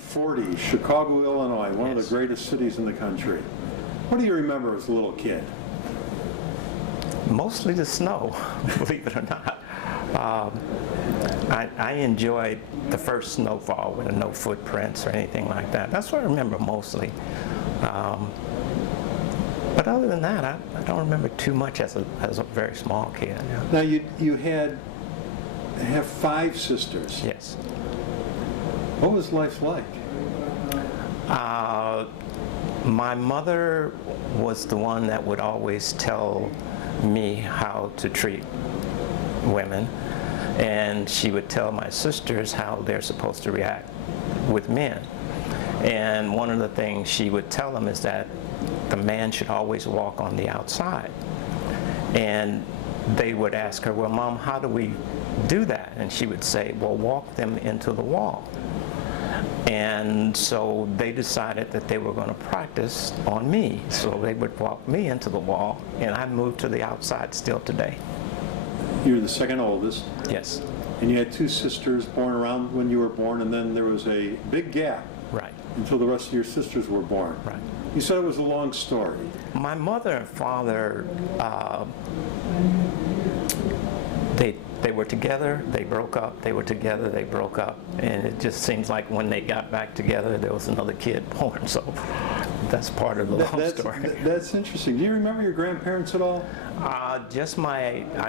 1940, Chicago, Illinois, one of Yes. the greatest cities in the country. What do you remember as a little kid? Mostly the snow, believe it or not. I enjoyed the first snowfall with no footprints or anything like that. That's what I remember mostly. But other than that, I don't remember too much as a very small kid. Yeah. Now you have 5 sisters. Yes. What was life like? My mother was the one that would always tell me how to treat women, and she would tell my sisters how they're supposed to react with men. And one of the things she would tell them is that the man should always walk on the outside. And they would ask her, well, Mom, how do we do that? And she would say, well, walk them into the wall. And so they decided that they were going to practice on me. So they would walk me into the wall, and I moved to the outside still today. You were the second oldest, Yes. and you had 2 sisters born around when you were born, and then there was a big gap Right. until the rest of your sisters were born. Right. You said it was a long story. My mother and father, they were together, they broke up, they were together, they broke up, and it just seems like when they got back together, there was another kid born, so that's part of the long story. That's interesting. Do you remember your grandparents at all? I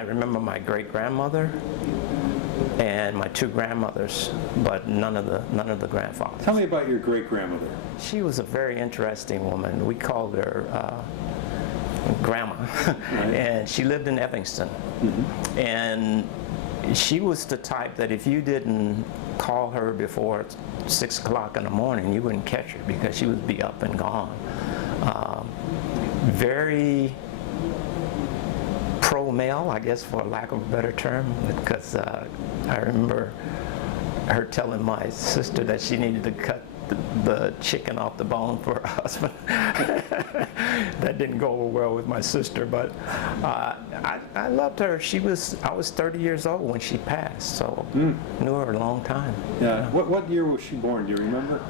remember my great-grandmother and my 2 grandmothers, but none of the grandfathers. Tell me about your great-grandmother. She was a very interesting woman. We called her Grandma, Right. and she lived in Evanston. Mm-hmm. And she was the type that if you didn't call her before 6 o'clock in the morning, you wouldn't catch her because she would be up and gone. Very pro-male, I guess, for lack of a better term, because I remember her telling my sister that she needed to cut the chicken off the bone for her husband. That didn't go over well with my sister, but I loved her. I was 30 years old when she passed, so knew her a long time. Yeah. What year was she born? Do you remember?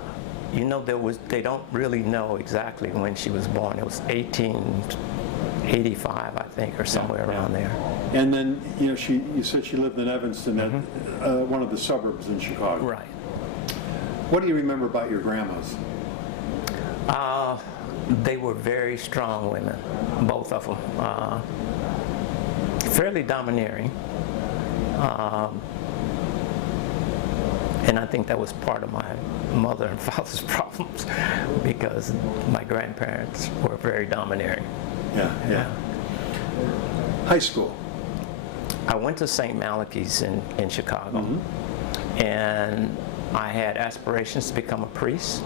You know, they don't really know exactly when she was born. It was 1885, I think, or somewhere around there. And then, you said she lived in Evanston, one of the suburbs in Chicago. Right. What do you remember about your grandmas? They were very strong women, both of them. Fairly domineering. And I think that was part of my mother and father's problems, because my grandparents were very domineering. Yeah. High school. I went to St. Malachy's in Chicago, and I had aspirations to become a priest.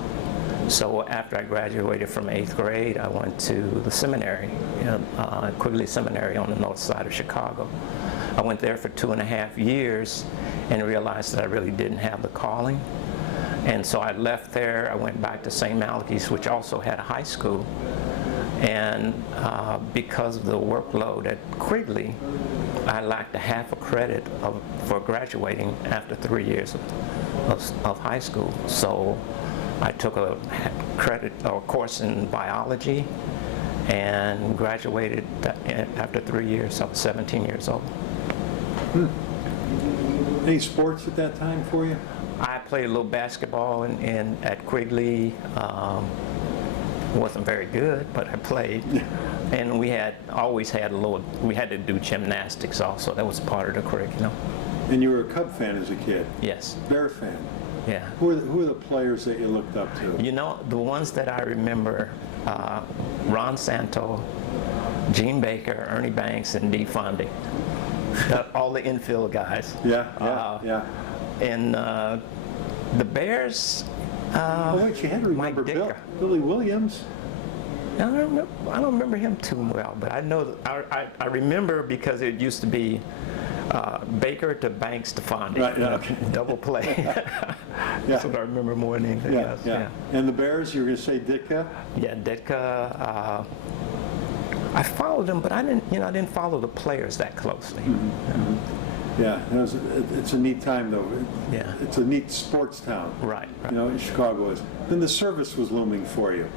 So after I graduated from 8th grade, I went to the seminary, Quigley Seminary on the north side of Chicago. I went there for 2.5 years and realized that I really didn't have the calling. And so I left there. I went back to St. Malachy's, which also had a high school. And because of the workload at Quigley, I lacked a half a credit for graduating after 3 years of high school. So I took a course in biology and graduated after 3 years. I was 17 years old. Any sports at that time for you? I played a little basketball at Quigley. Wasn't very good, but I played. And we had to do gymnastics also. That was part of the curriculum. And you were a Cub fan as a kid? Yes. Bear fan? Yeah. Who are the players that you looked up to? You know, the ones that I remember, Ron Santo, Gene Baker, Ernie Banks, and Dee Fondy. All the infield guys. Yeah. And the Bears, Wait, you had to remember Billy Williams. I don't remember him too well, but I know I remember because it used to be Baker to Banks to Fondy. Right, yeah. Double play. That's what I remember more than anything else. Yeah. And the Bears, you were going to say Ditka? Yeah, Ditka. I followed him, but I didn't follow the players that closely. Yeah, it's a neat time though. Yeah. It's a neat sports town. Right, right. You know, Chicago is. Then the service was looming for you.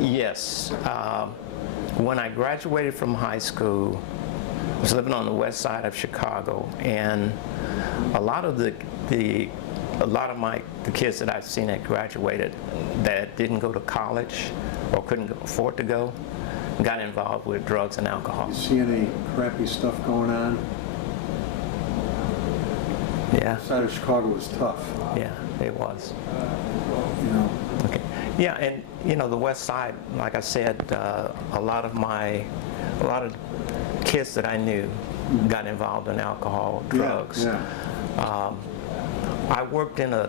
Yes. When I graduated from high school, I was living on the west side of Chicago, and a lot of the kids that I've seen that graduated that didn't go to college or couldn't afford to go got involved with drugs and alcohol. You see any crappy stuff going on? Yeah. The side of Chicago was tough. Yeah, it was. You know. Okay. Yeah, and you know the West Side, like I said, a lot of kids that I knew got involved in alcohol, drugs. Yeah. I worked in a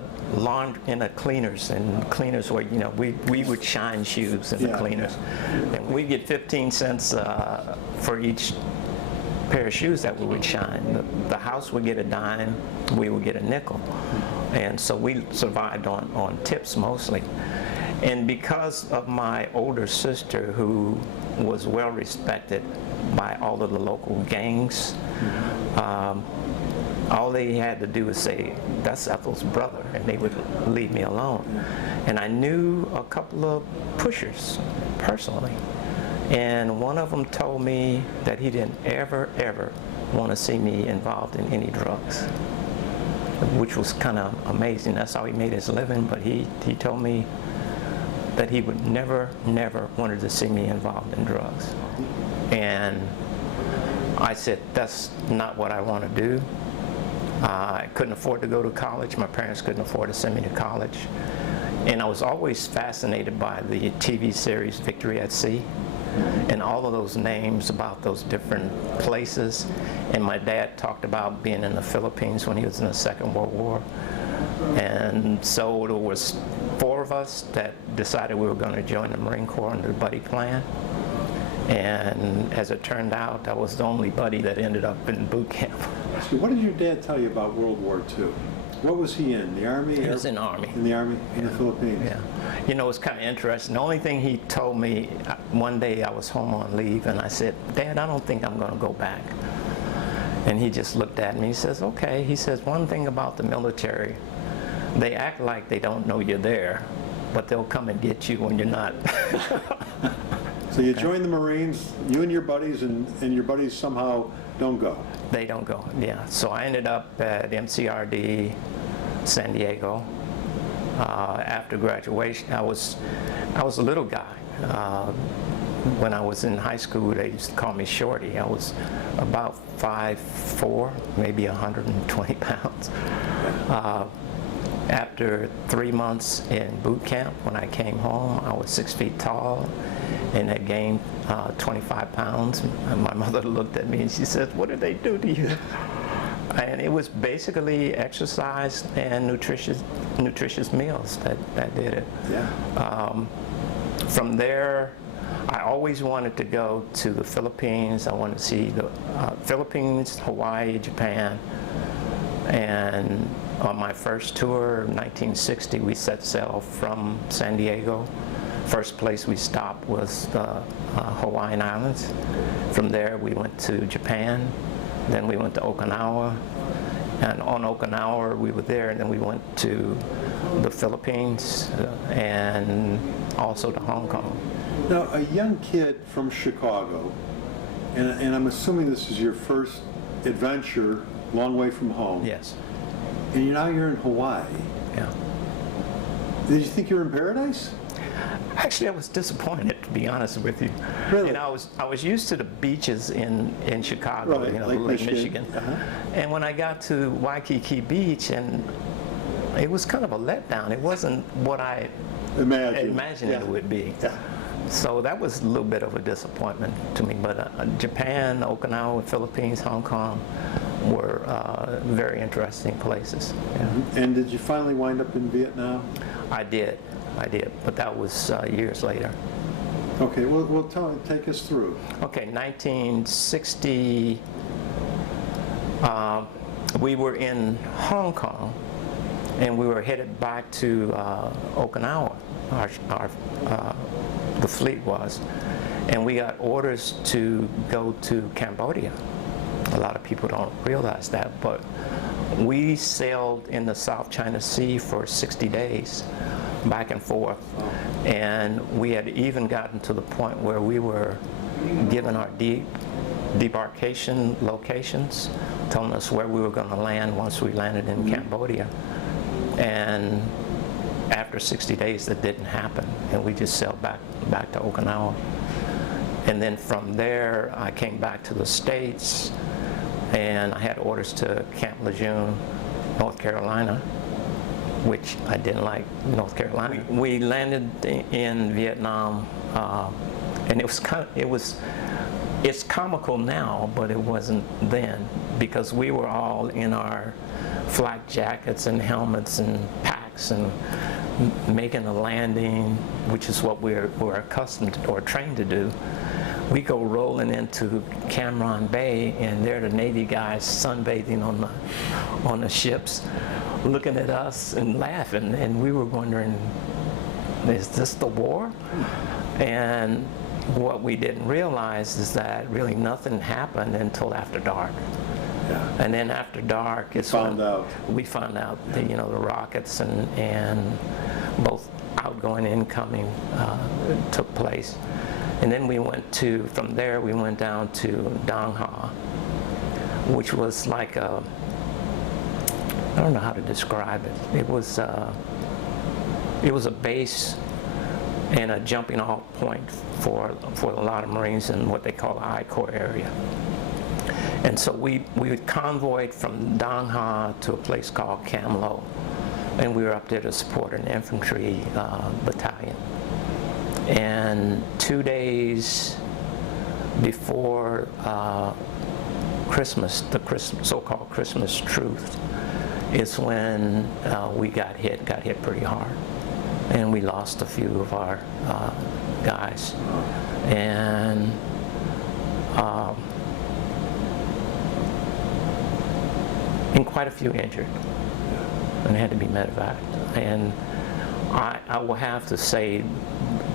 cleaners, and cleaners where we would shine shoes in the Yeah, cleaners, and we get 15 cents for each pair of shoes that we would shine. The house would get a dime, we would get a nickel, and so we survived on tips mostly. And because of my older sister, who was well respected by all of the local gangs, all they had to do was say, "That's Ethel's brother," and they would leave me alone. And I knew a couple of pushers personally, and one of them told me that he didn't ever want to see me involved in any drugs, which was kind of amazing. That's how he made his living, but he told me that he would never wanted to see me involved in drugs. And I said, that's not what I want to do. I couldn't afford to go to college. My parents couldn't afford to send me to college. And I was always fascinated by the TV series Victory at Sea and all of those names about those different places. And my dad talked about being in the Philippines when he was in the Second World War. And so there was 4 of us that decided we were going to join the Marine Corps under the buddy plan. And as it turned out, I was the only buddy that ended up in boot camp. So what did your dad tell you about World War II? What was he in? The Army? He was in the Army. In the Army? In the Philippines? Yeah. You know, it's kind of interesting. The only thing he told me, one day I was home on leave, and I said, "Dad, I don't think I'm going to go back." And he just looked at me. He says, "Okay." He says, "One thing about the military, they act like they don't know you're there, but they'll come and get you when you're not." So you join the Marines, you and your buddies, and your buddies somehow don't go. They don't go, yeah. So I ended up at MCRD San Diego. After graduation, I was a little guy. When I was in high school, they used to call me Shorty. I was about 5'4", maybe 120 pounds. After 3 months in boot camp, when I came home, I was 6 feet tall and had gained 25 pounds. And my mother looked at me and she said, "What did they do to you?" And it was basically exercise and nutritious meals that did it. Yeah. From there, I always wanted to go to the Philippines. I wanted to see the Philippines, Hawaii, Japan. And on my first tour in 1960, we set sail from San Diego. First place we stopped was the Hawaiian Islands. From there, we went to Japan. Then we went to Okinawa. And on Okinawa, we were there, and then we went to the Philippines and also to Hong Kong. Now, a young kid from Chicago, and I'm assuming this is your first adventure, long way from home. Yes. And now you're in Hawaii. Yeah. Did you think you were in paradise? Actually, I was disappointed, to be honest with you. Really? And I was used to the beaches in Chicago, Right, you know, Lake Lake Michigan. Uh-huh. And when I got to Waikiki Beach, and it was kind of a letdown. It wasn't what I imagined Yeah. it would be. Yeah. So that was a little bit of a disappointment to me. But Japan, Okinawa, Philippines, Hong Kong were very interesting places. Yeah. And did you finally wind up in Vietnam? I did, but that was years later. Okay, well, take us through. Okay, 1960, we were in Hong Kong, and we were headed back to Okinawa. The fleet was, and we got orders to go to Cambodia. A lot of people don't realize that, but we sailed in the South China Sea for 60 days, back and forth. And we had even gotten to the point where we were given our debarkation locations, telling us where we were going to land once we landed in Cambodia. And after 60 days, that didn't happen, and we just sailed back to Okinawa. And then from there, I came back to the States, and I had orders to Camp Lejeune, North Carolina, which I didn't like North Carolina. We landed in Vietnam, and it's comical now, but it wasn't then, because we were all in our flak jackets and helmets and packs and making a landing, which is what we're accustomed or trained to do. We go rolling into Cam Ranh Bay, and there are the Navy guys sunbathing on the ships, looking at us and laughing, and we were wondering, is this the war? And what we didn't realize is that really nothing happened until after dark. Yeah. And then after dark, it's Found when out. we found out the rockets and both outgoing and incoming took place. And then from there we went down to Dong Ha, which was like I don't know how to describe it. It was a base and a jumping off point for a lot of Marines in what they call the I Corps area. And so we convoyed from Dong Ha to a place called Cam Lo, and we were up there to support an infantry battalion. And 2 days before Christmas, the so-called Christmas truce, is when we got hit pretty hard. And we lost a few of our guys. And quite a few injured, and had to be medevaced. And I will have to say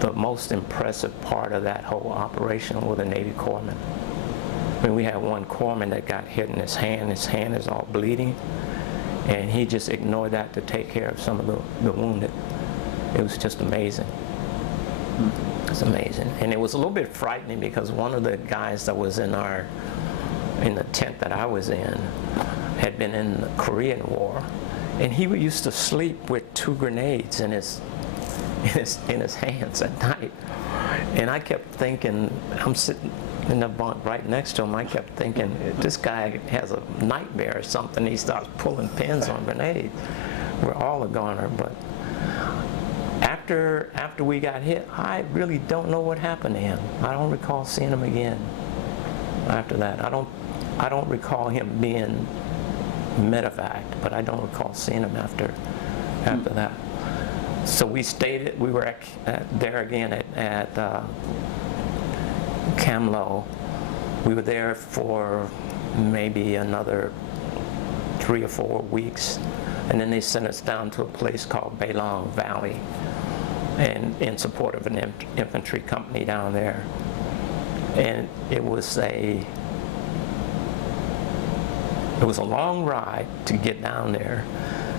the most impressive part of that whole operation were the Navy corpsmen. I mean, we had one corpsman that got hit in his hand. His hand is all bleeding, and he just ignored that to take care of some of the wounded. It was just amazing. It's amazing. And it was a little bit frightening because one of the guys that was in the tent that I was in had been in the Korean War, and he used to sleep with 2 grenades in his hands at night. And I kept thinking, I'm sitting in the bunk right next to him, I kept thinking, this guy has a nightmare or something. He starts pulling pins on grenades. We're all a goner, but after we got hit, I really don't know what happened to him. I don't recall seeing him again after that. I don't recall him being medevaced, but I don't recall seeing him after that. So we were there again at Cam Lo. We were there for maybe another 3 or 4 weeks, and then they sent us down to a place called Bailong Valley, and in support of an infantry company down there. And it was a long ride to get down there,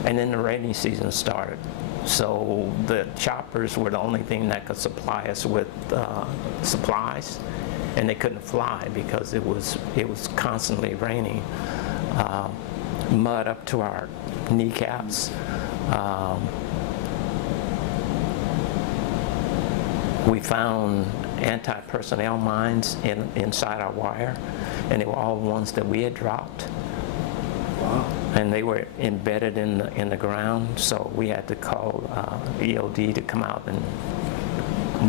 and then the rainy season started. So the choppers were the only thing that could supply us with supplies, and they couldn't fly because it was constantly raining, mud up to our kneecaps. We found anti-personnel mines inside our wire, and they were all ones that we had dropped. Wow. And they were embedded in the ground, so we had to call EOD to come out and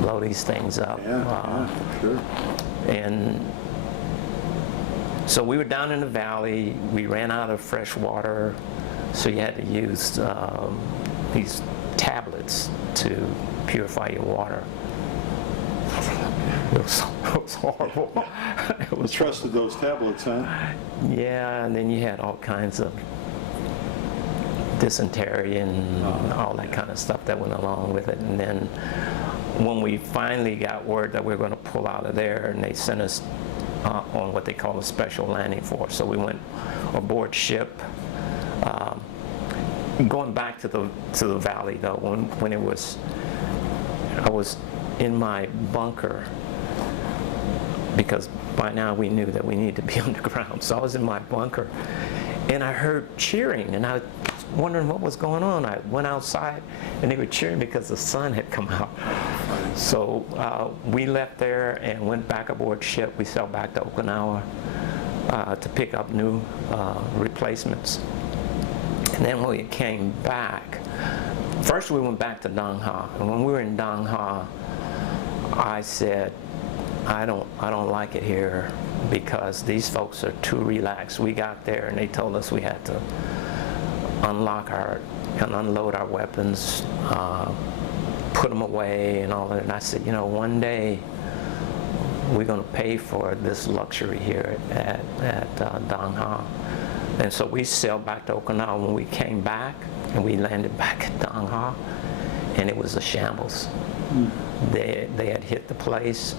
blow these things up. Yeah, sure. And so we were down in the valley. We ran out of fresh water, so you had to use these tablets to purify your water. It was horrible. It was Trusted those tablets, huh? Yeah, and then you had all kinds of dysentery and all that kind of stuff that went along with it. And then when we finally got word that we were going to pull out of there, and they sent us on what they call a special landing force. So we went aboard ship. Going back to the valley though, when I was in my bunker, because by now we knew that we needed to be underground. So I was in my bunker, and I heard cheering, and I was wondering what was going on. I went outside, and they were cheering because the sun had come out. So we left there and went back aboard ship. We sailed back to Okinawa to pick up new replacements. And then when we came back, first we went back to Dong Ha. And when we were in Dong Ha, I said, I don't like it here because these folks are too relaxed. We got there and they told us we had to unload our weapons, put them away and all that. And I said, you know, one day we're going to pay for this luxury here at Dong Ha. And so we sailed back to Okinawa. When we came back and we landed back at Dong Ha, and it was a shambles. They had hit the place,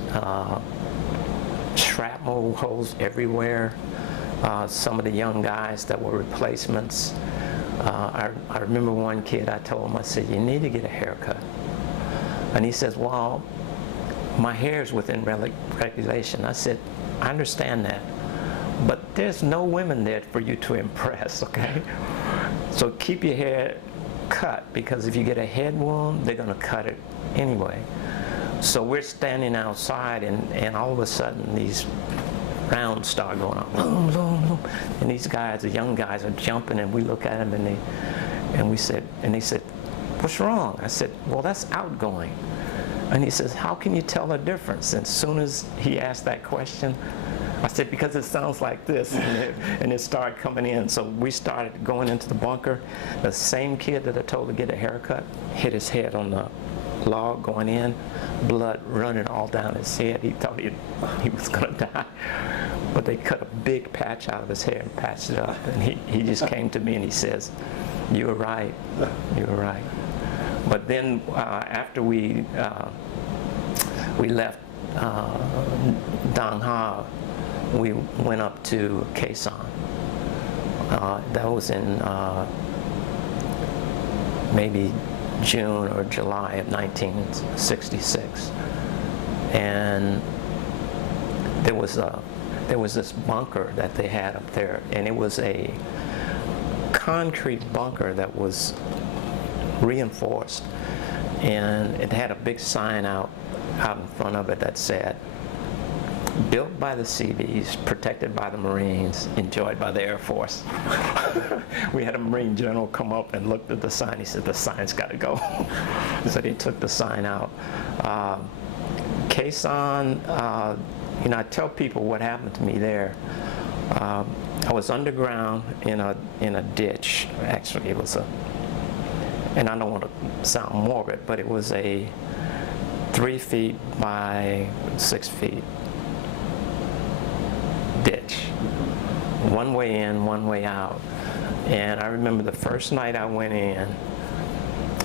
shrapnel holes everywhere. Some of the young guys that were replacements, I remember one kid, I told him, I said, you need to get a haircut. And he says, well, my hair is within regulation. I said, I understand that, but there's no women there for you to impress, okay? So keep your hair cut, because if you get a head wound, they're gonna cut it anyway. So we're standing outside, and all of a sudden these rounds start going up, boom, boom, boom. And these guys, the young guys, are jumping, and we look at them, and they said, what's wrong? I said, well, that's outgoing. And he says, how can you tell the difference? And as soon as he asked that question, I said, because it sounds like this, and it started coming in. So we started going into the bunker. The same kid that I told to get a haircut hit his head on the log going in, blood running all down his head. He thought he was going to die. But they cut a big patch out of his hair and patched it up. And he just came to me and he says, you were right, you were right. But then after we left Dong Ha, we went up to Quezon. That was in maybe June or July of 1966, and there was this bunker that they had up there, and it was a concrete bunker that was reinforced, and it had a big sign out in front of it that said, built by the Seabees, protected by the Marines, enjoyed by the Air Force. We had a Marine general come up and looked at the sign. He said, the sign's got to go. So they took the sign out. Quezon, you know, I tell people what happened to me there. I was underground in a ditch. Actually, it was and I don't want to sound morbid, but it was a 3 feet by 6 feet ditch. One way in, one way out. And I remember the first night I went in,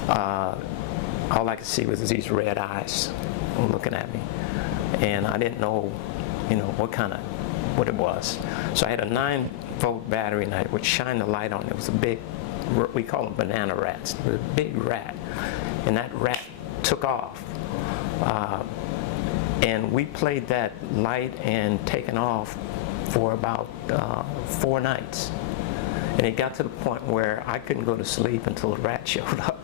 all I could see was these red eyes looking at me. And I didn't know, you know, what it was. So I had a 9-volt battery, and I would shine the light on it. It was a big, we call them banana rats. It was a big rat. And that rat took off. And we played that light and taken off for about 4 nights. And it got to the point where I couldn't go to sleep until the rat showed up.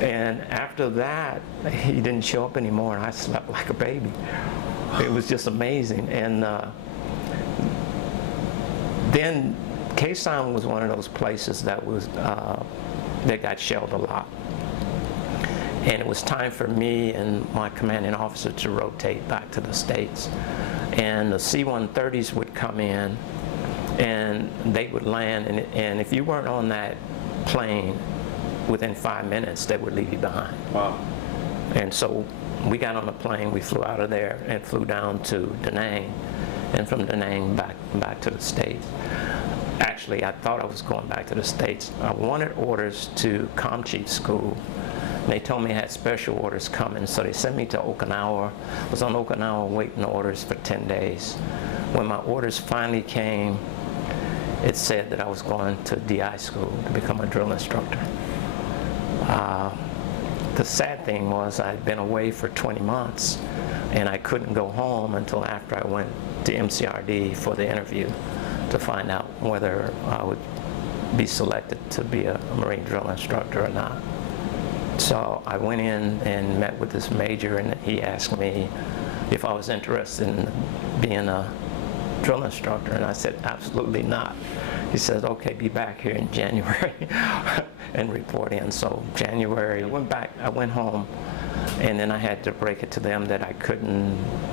And after that, he didn't show up anymore, and I slept like a baby. It was just amazing. And then Quezon was one of those places that got shelled a lot. And it was time for me and my commanding officer to rotate back to the States. And the C-130s would come in, and they would land, and if you weren't on that plane within 5 minutes, they would leave you behind. Wow. And so we got on the plane, we flew out of there and flew down to Da Nang, and from Da Nang back to the States. Actually, I thought I was going back to the States. I wanted orders to Com Chief School They told me I had special orders coming, so they sent me to Okinawa. I was on Okinawa waiting orders for 10 days. When my orders finally came, it said that I was going to DI school to become a drill instructor. The sad thing was I'd been away for 20 months, and I couldn't go home until after I went to MCRD for the interview to find out whether I would be selected to be a Marine drill instructor or not. So I went in and met with this major, and he asked me if I was interested in being a drill instructor, and I said absolutely not. He said, okay, be back here in January and report in. So January, I went back, I went home, and then I had to break it to them that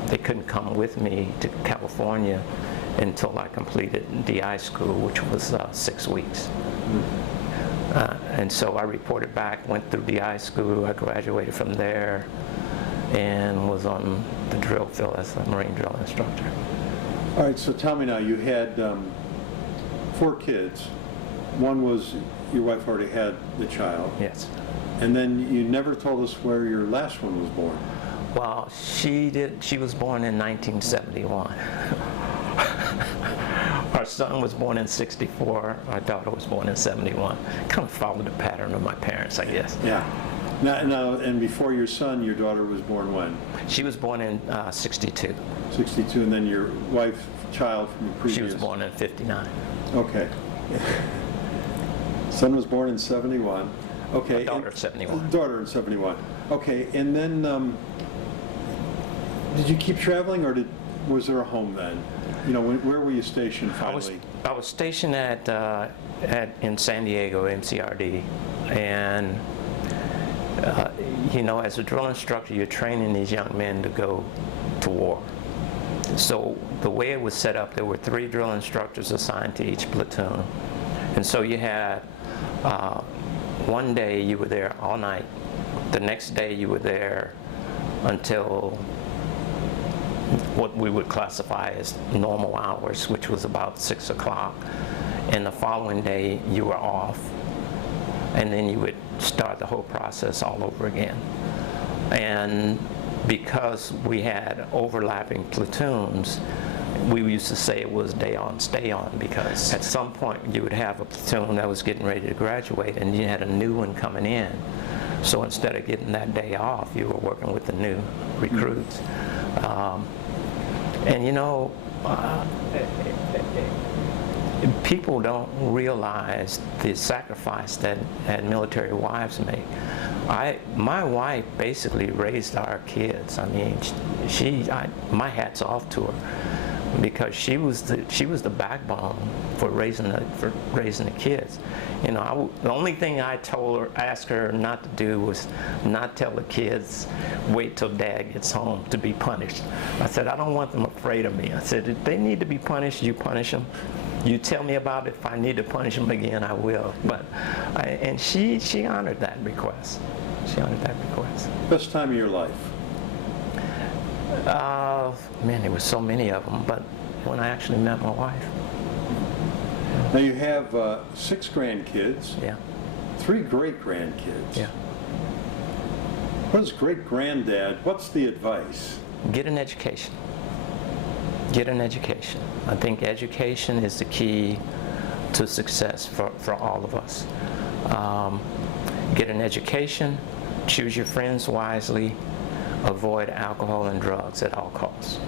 they couldn't come with me to California until I completed DI school, which was 6 weeks. And so I reported back, went through DI school, I graduated from there, and was on the drill field as a Marine drill instructor. All right, so tell me now, you had 4 kids. One was, your wife already had the child. Yes. And then you never told us where your last one was born. Well, she was born in 1971. Our son was born in 64, our daughter was born in 71. Kind of followed the pattern of my parents, I guess. Yeah. Now, and before your son, your daughter was born when? She was born in 62. 62, and then your wife's child from the previous? She was born in 59. Okay. Son was born in 71. Okay. Daughter in 71. Daughter in 71. Okay, and then did you keep traveling, or was there a home then? You know, where were you stationed finally? I was stationed in San Diego, MCRD, and you know, as a drill instructor, you're training these young men to go to war. So the way it was set up, there were 3 drill instructors assigned to each platoon. And so you had one day you were there all night. The next day you were there until what we would classify as normal hours, which was about 6 o'clock. And the following day you were off. And then you would start the whole process all over again. And because we had overlapping platoons, we used to say it was day on, stay on, because at some point you would have a platoon that was getting ready to graduate and you had a new one coming in. So instead of getting that day off, you were working with the new recruits. And you know, people don't realize the sacrifice that military wives make. My wife basically raised our kids. I mean, my hat's off to her, because she was the backbone for raising the kids. You know, the only thing I asked her not to do was not tell the kids, wait till Dad gets home to be punished. I said, I don't want them afraid of me. I said, if they need to be punished, you punish them. You tell me about it. If I need to punish them again, I will. But and she honored that request. She honored that request. Best time of your life? Man, there were so many of them, but when I actually met my wife. Now you have 6 grandkids. Yeah. 3 great-grandkids. Yeah. What is great-granddad? What's the advice? Get an education. Get an education. I think education is the key to success for all of us. Get an education, choose your friends wisely, avoid alcohol and drugs at all costs.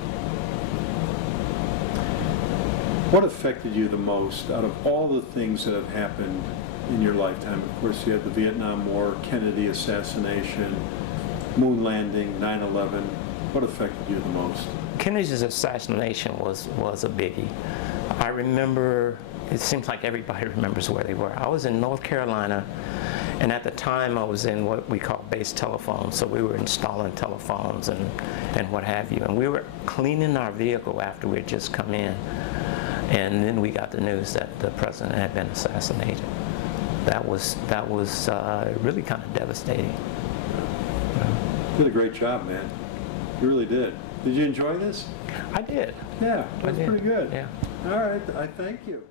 What affected you the most out of all the things that have happened in your lifetime? Of course, you had the Vietnam War, Kennedy assassination, moon landing, 9/11. What affected you the most? Kennedy's assassination was a biggie. I remember, it seems like everybody remembers where they were. I was in North Carolina, and at the time I was in what we call base telephones, so we were installing telephones and what have you. And we were cleaning our vehicle after we had just come in, and then we got the news that the president had been assassinated. That was really kind of devastating. You did a great job, man. You really did. Did you enjoy this? I did. Yeah, that's pretty good. Yeah. All right, I thank you.